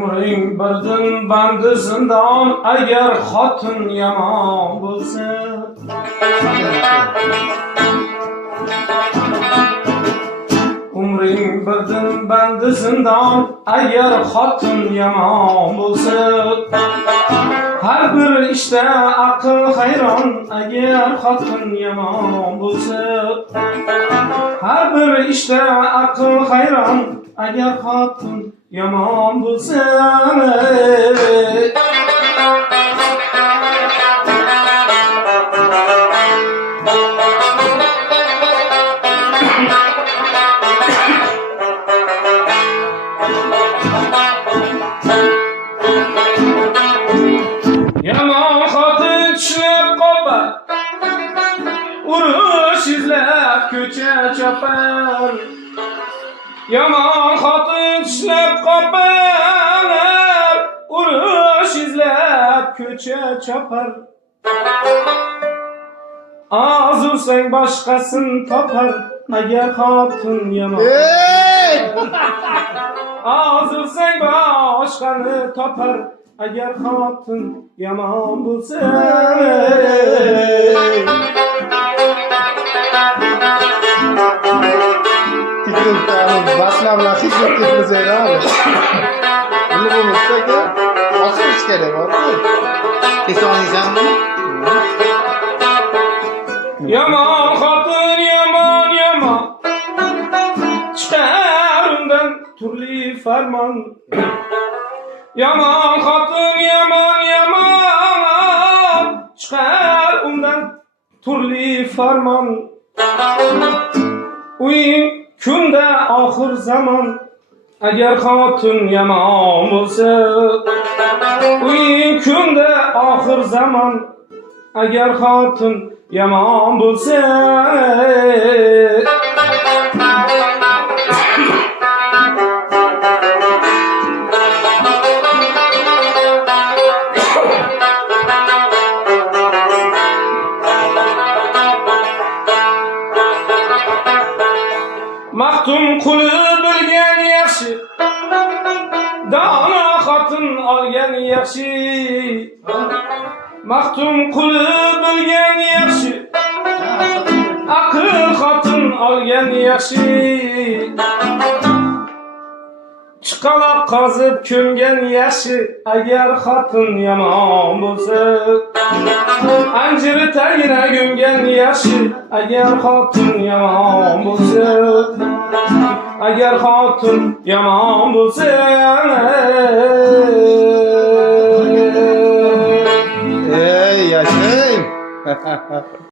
Umring birdan bandi zindon, agar xotin yomon bo'lsa. Umring birdan bandi zindon, agar xotin yomon bo'lsa. Har bir ishda aql hayron, agar xotin yomon bo'lsa. Har bir ishda aql hayron, agar xotin yomon bo'lsa. Yomon xotin tishlab qopar, urush izlab ko'cha chopar. Yomon xotin tishlab qopar, urush izlab ko'cha chopar. Ozursang boshqasin topar, agar xotin yomon. Ozursang boshqani topar, agar xotin yomon bo'lsa. Başlamla hiç yok gitmeyecek abi. Bunu bulmuşsak ya. Nasıl hiç gerek var mı? Kesin anlayacağım bunu. Yomon xotin yomon yomon, chiqar undan turli farmon. Yomon xotin yomon yomon, chiqar undan turli farmon. Uying kunda oxir zamon, agar xotin yomon bo'lsa. Uying kunda oxir zamon, agar xotin yomon bo'lsa. Maxtum quli bilgan yaxshi, dono xotin olgan yaxshi. Maxtum quli bilgan yaxshi, aql xotin olgan yaxshi. Chiqaloq qozib ko'mgan yaxshi, agar xotin yomon bo'lsa. Anjiri tagina ko'mgan yaxshi, agar xotin yomon bo'lsa. Agar xotin yomon bo'lsa. Yaşayın.